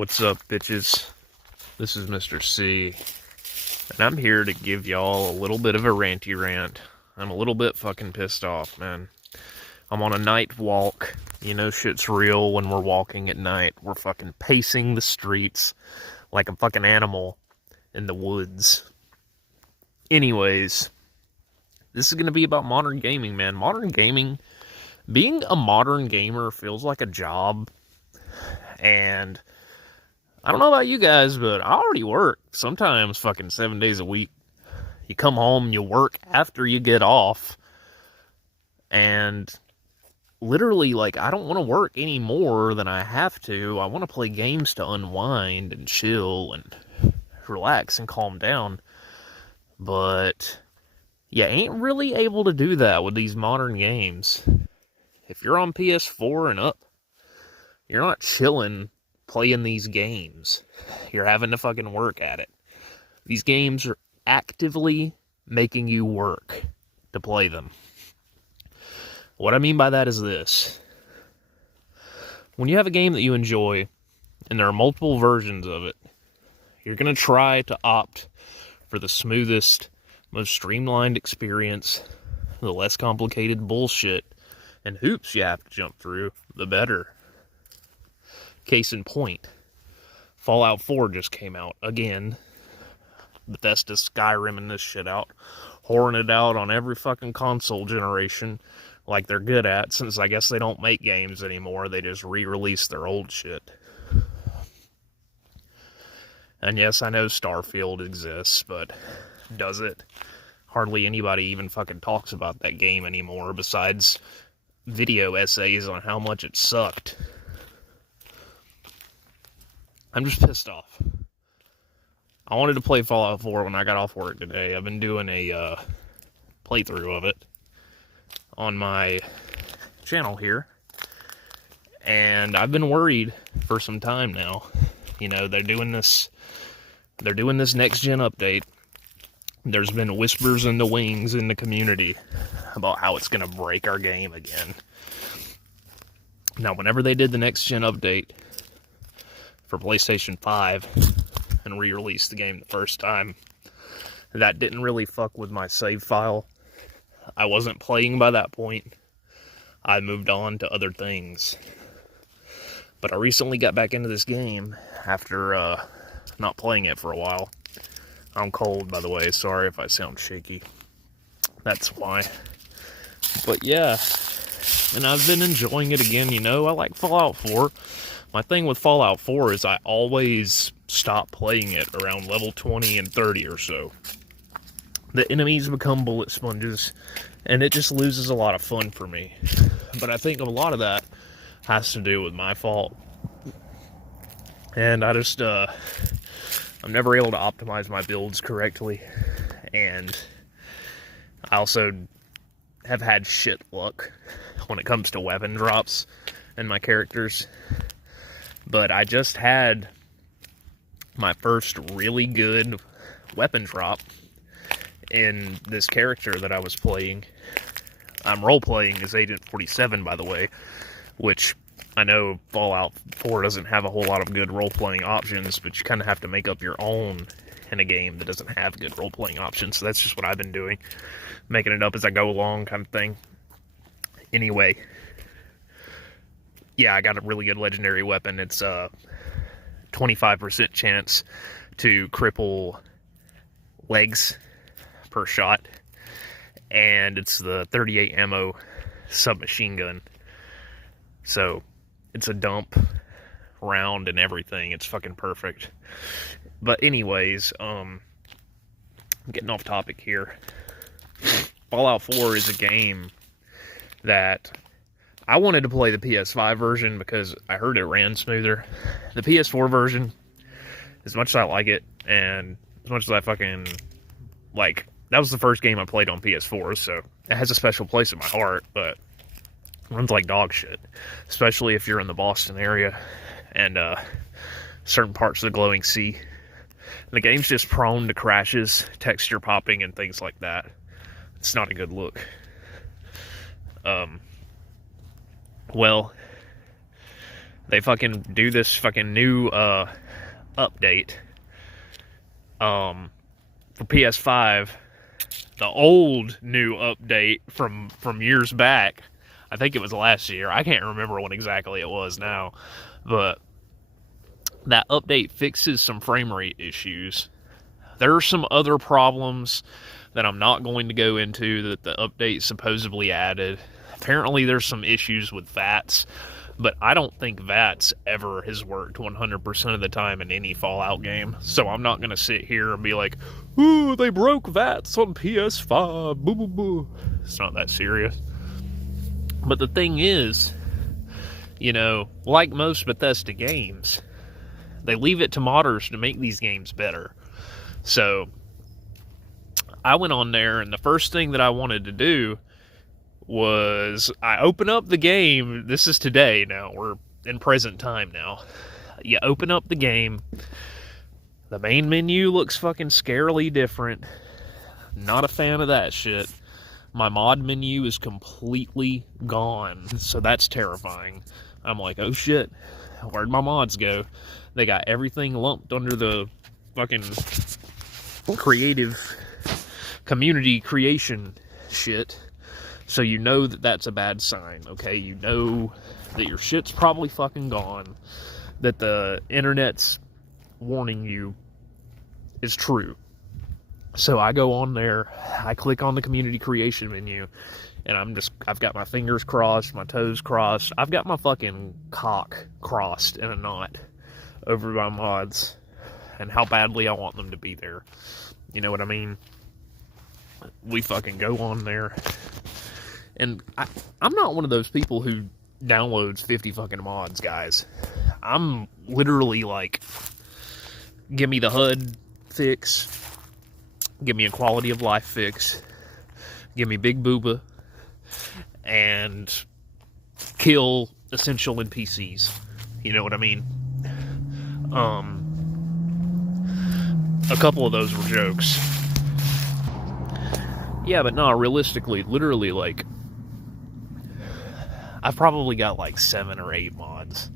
What's up, bitches? This is Mr. C, and I'm here to give y'all a little bit of a ranty rant. I'm a little bit fucking pissed off, man. I'm on a night walk. You know shit's real when we're walking at night. We're fucking pacing the streets like a fucking animal in the woods. Anyways, this is gonna be about modern gaming, man. Modern gaming, being a modern gamer feels like a job, and I don't know about you guys, but I already work sometimes fucking 7 days a week. You come home, you work after you get off, and literally, like, I don't want to work any more than I have to. I want to play games to unwind and chill and relax and calm down, but you ain't really able to do that with these modern games. If you're on PS4 and up, you're not chilling playing these games. You're having to fucking work at it. These games are actively making you work to play them. What I mean by that is this. When you have a game that you enjoy, and there are multiple versions of it, you're going to try to opt for the smoothest, most streamlined experience, the less complicated bullshit and hoops you have to jump through, the better. Case in point, Fallout 4 just came out again. Bethesda Skyrimming this shit out, whoring it out on every fucking console generation like they're good at, since I guess they don't make games anymore. They just re-release their old shit. And yes, I know Starfield exists, but does it? Hardly anybody even fucking talks about that game anymore, besides video essays on how much it sucked. I'm just pissed off. I wanted to play Fallout 4 when I got off work today. I've been doing a playthrough of it on my channel here, and I've been worried for some time now. You know, they're doing this next gen update. There's been whispers in the wings in the community about how it's gonna break our game again. Now, whenever they did the next gen update for PlayStation 5 and re-released the game the first time, that didn't really fuck with my save file. I wasn't playing by that point. I moved on to other things. But I recently got back into this game after not playing it for a while. I'm cold, by the way. Sorry if I sound shaky. That's why. But yeah, and I've been enjoying it again. You know, I like Fallout 4. My thing with Fallout 4 is I always stop playing it around level 20 and 30 or so. The enemies become bullet sponges, and it just loses a lot of fun for me. But I think a lot of that has to do with my fault. And I just, I'm never able to optimize my builds correctly. And I also have had shit luck when it comes to weapon drops and my characters. But I just had my first really good weapon drop in this character that I was playing. I'm role-playing as Agent 47, by the way, which I know Fallout 4 doesn't have a whole lot of good role-playing options, but you kind of have to make up your own in a game that doesn't have good role-playing options. So that's just what I've been doing, making it up as I go along kind of thing. Anyway, yeah, I got a really good legendary weapon. It's a 25% chance to cripple legs per shot, and it's the 38 ammo submachine gun. So it's a dump round and everything. It's fucking perfect. But anyways, getting off topic here. Fallout 4 is a game that I wanted to play the PS5 version because I heard it ran smoother. The PS4 version, as much as I like it, and as much as I fucking like, that was the first game I played on PS4, so it has a special place in my heart, but it runs like dog shit. Especially if you're in the Boston area and certain parts of the glowing sea. The game's just prone to crashes, texture popping, and things like that. It's not a good look. Well, They fucking do this fucking new update for PS5. The old new update from years back. I think it was last year. I can't remember when exactly it was now, but that update fixes some frame rate issues. There are some other problems that I'm not going to go into that the update supposedly added. Apparently there's some issues with VATS, but I don't think VATS ever has worked 100% of the time in any Fallout game. So I'm not going to sit here and be like, ooh, they broke VATS on PS5. Boo, boo, boo. It's not that serious. But the thing is, you know, like most Bethesda games, they leave it to modders to make these games better. So I went on there, and the first thing that I wanted to do was I open up the game. This is today now. We're in present time now. You open up the game. The main menu looks fucking scarily different. Not a fan of that shit. My mod menu is completely gone. So that's terrifying. I'm like, oh shit. Where'd my mods go? They got everything lumped under the fucking creative community creation shit. So you know that that's a bad sign, okay? You know that your shit's probably fucking gone. That the internet's warning you is true. So I go on there, I click on the community creation menu, and I've got my fingers crossed, my toes crossed. I've got my fucking cock crossed in a knot over my mods and how badly I want them to be there. You know what I mean? We fucking go on there. And I'm not one of those people who downloads 50 fucking mods, guys. I'm literally like, give me the HUD fix, give me a quality of life fix, give me big booba, and kill essential NPCs. You know what I mean? A couple of those were jokes. Yeah, but no, realistically, literally, like, I've probably got like 7 or 8 mods.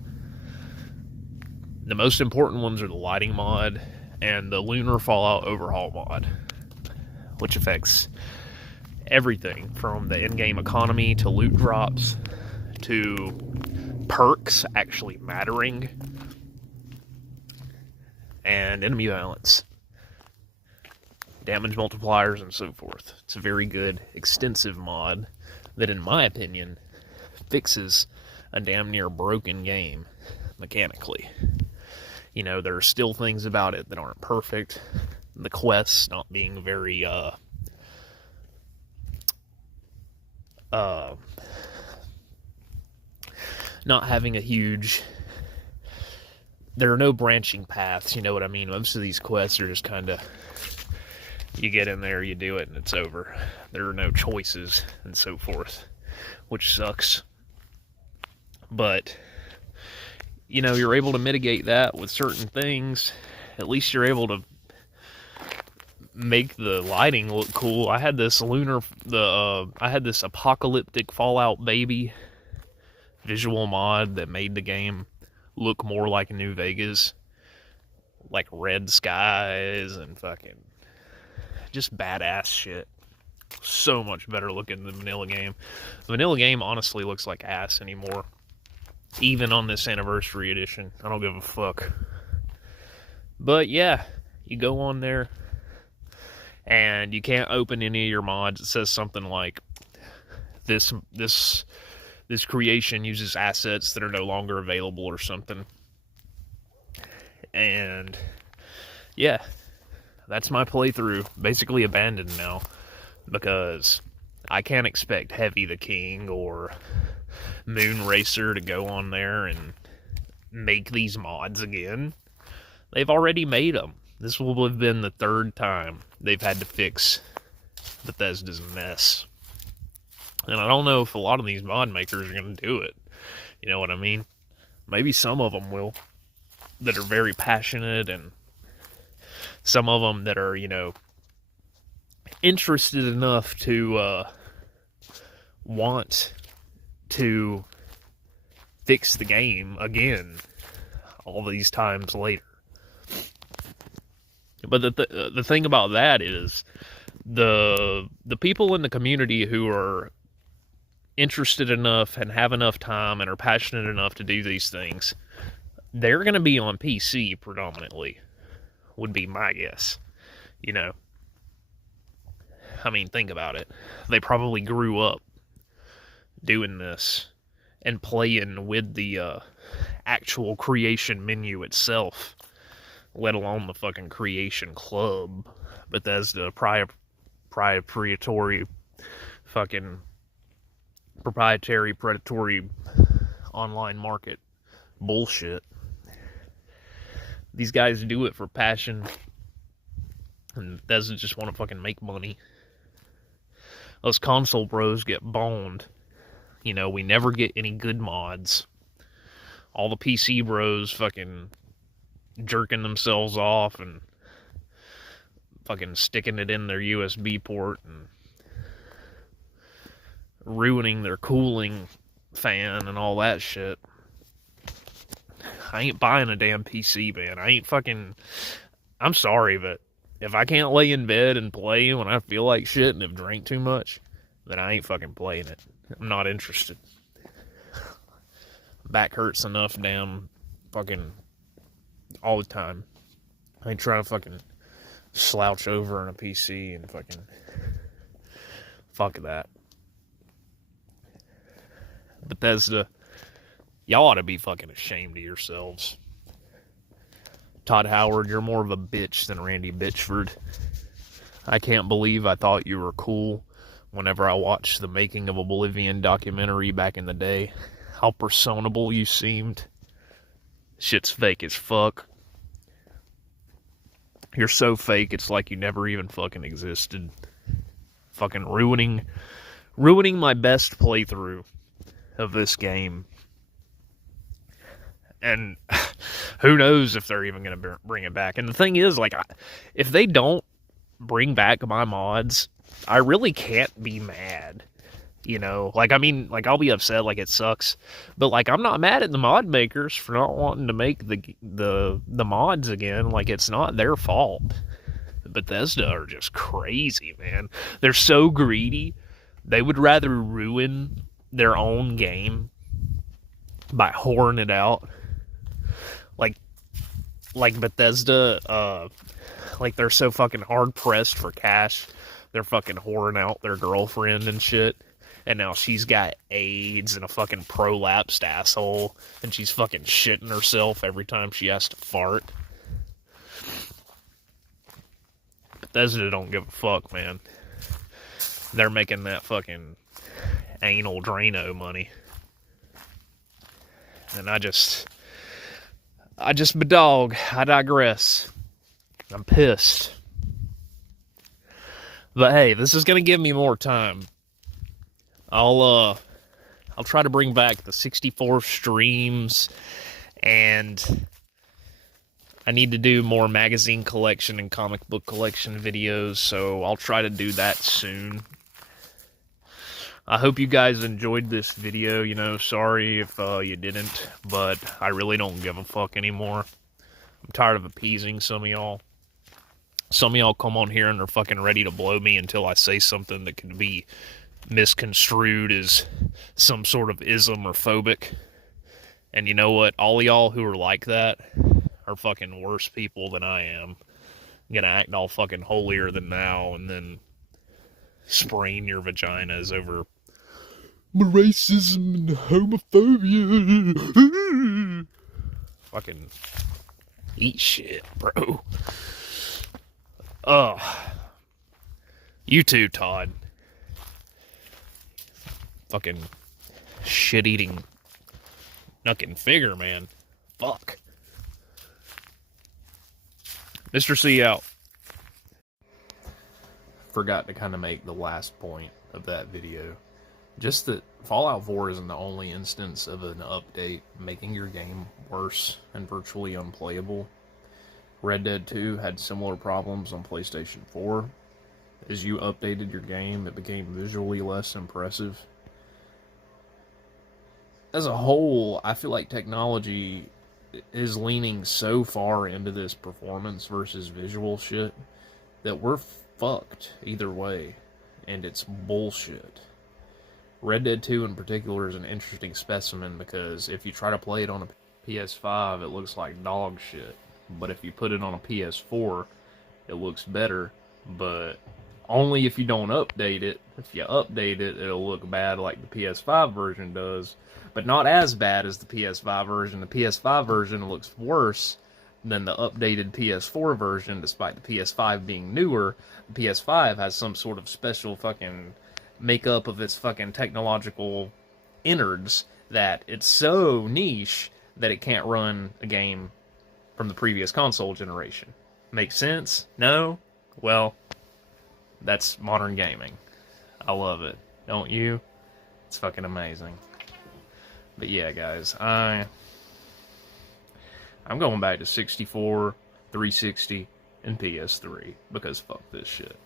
The most important ones are the lighting mod and the Lunar Fallout Overhaul mod, which affects everything from the in-game economy to loot drops to perks actually mattering and enemy balance, damage multipliers, and so forth. It's a very good, extensive mod that, in my opinion, fixes a damn near broken game mechanically. You know, there are still things about it that aren't perfect. The quests not being very, not having a huge, there are no branching paths, you know what I mean? Most of these quests are just kind of, you get in there, you do it, and it's over. There are no choices, and so forth, which sucks. But, you know, you're able to mitigate that with certain things. At least you're able to make the lighting look cool. I had this I had this apocalyptic Fallout baby visual mod that made the game look more like New Vegas. Like red skies and fucking just badass shit. So much better looking than the vanilla game. The vanilla game honestly looks like ass anymore. Even on this anniversary edition. I don't give a fuck. But yeah, you go on there and you can't open any of your mods. It says something like this creation uses assets that are no longer available or something. And yeah, that's my playthrough. Basically abandoned now because I can't expect Heavy the King or Moon Racer to go on there and make these mods again. They've already made them. This will have been the 3rd time they've had to fix Bethesda's mess. And I don't know if a lot of these mod makers are going to do it. You know what I mean? Maybe some of them will, that are very passionate, and some of them that are, you know, interested enough to want to fix the game again all these times later. But the thing about that is the people in the community who are interested enough and have enough time and are passionate enough to do these things, they're going to be on PC predominantly, would be my guess. You know, I mean, think about it. They probably grew up doing this and playing with the actual creation menu itself, let alone the fucking creation club. Bethesda proprietary fucking proprietary predatory online market bullshit. These guys do it for passion, and Bethesda just want to fucking make money. Those console bros get boned. You know, we never get any good mods. All the PC bros fucking jerking themselves off and fucking sticking it in their USB port and ruining their cooling fan and all that shit. I ain't buying a damn PC, man. I'm sorry, but if I can't lay in bed and play when I feel like shit and have drank too much, then I ain't fucking playing it. I'm not interested. Back hurts enough damn fucking all the time. I ain't trying to fucking slouch over on a PC and fucking fuck that. Bethesda, y'all ought to be fucking ashamed of yourselves. Todd Howard, you're more of a bitch than Randy Bitchford. I can't believe I thought you were cool whenever I watched the Making of Oblivion documentary back in the day. How personable you seemed. Shit's fake as fuck. You're so fake, it's like you never even fucking existed. Fucking ruining my best playthrough of this game. And who knows if they're even going to bring it back. And the thing is, like, if they don't bring back my mods, I really can't be mad. You know, like, I mean, like, I'll be upset, like, it sucks. But, like, I'm not mad at the mod makers for not wanting to make the mods again. Like, it's not their fault. Bethesda are just crazy, man. They're so greedy. They would rather ruin their own game by whoring it out. Like Bethesda, like, they're so fucking hard-pressed for cash. They're fucking whoring out their girlfriend and shit. And now she's got AIDS and a fucking prolapsed asshole. And she's fucking shitting herself every time she has to fart. Bethesda don't give a fuck, man. They're making that fucking anal Drano money. And I bedog. I digress. I'm pissed. But hey, this is gonna give me more time. I'll try to bring back the 64 streams, and I need to do more magazine collection and comic book collection videos, so I'll try to do that soon. I hope you guys enjoyed this video. You know, sorry if you didn't, but I really don't give a fuck anymore. I'm tired of appeasing some of y'all. Some of y'all come on here and are fucking ready to blow me until I say something that could be misconstrued as some sort of ism or phobic. And you know what? All y'all who are like that are fucking worse people than I am. I'm gonna act all fucking holier than thou and then sprain your vaginas over racism and homophobia. Fucking eat shit, bro. You too, Todd. Fucking shit-eating knuckin' figure, man. Fuck. Mr. C out. Forgot to kind of make the last point of that video. Just that Fallout 4 isn't the only instance of an update making your game worse and virtually unplayable. Red Dead 2 had similar problems on PlayStation 4. As you updated your game, it became visually less impressive. as a whole, I feel like technology is leaning so far into this performance versus visual shit that we're fucked either way, and it's bullshit. Red Dead 2 in particular is an interesting specimen because if you try to play it on a PS5, it looks like dog shit. But if you put it on a PS4, it looks better, but only if you don't update it. If you update it, it'll look bad like the PS5 version does, but not as bad as the PS5 version. The PS5 version looks worse than the updated PS4 version, despite the PS5 being newer. The PS5 has some sort of special fucking makeup of its fucking technological innards that it's so niche that it can't run a game from the previous console generation. Makes sense? No? Well, that's modern gaming. I love it. Don't you? It's fucking amazing. But yeah, guys, I'm going back to 64, 360, and PS3 because fuck this shit.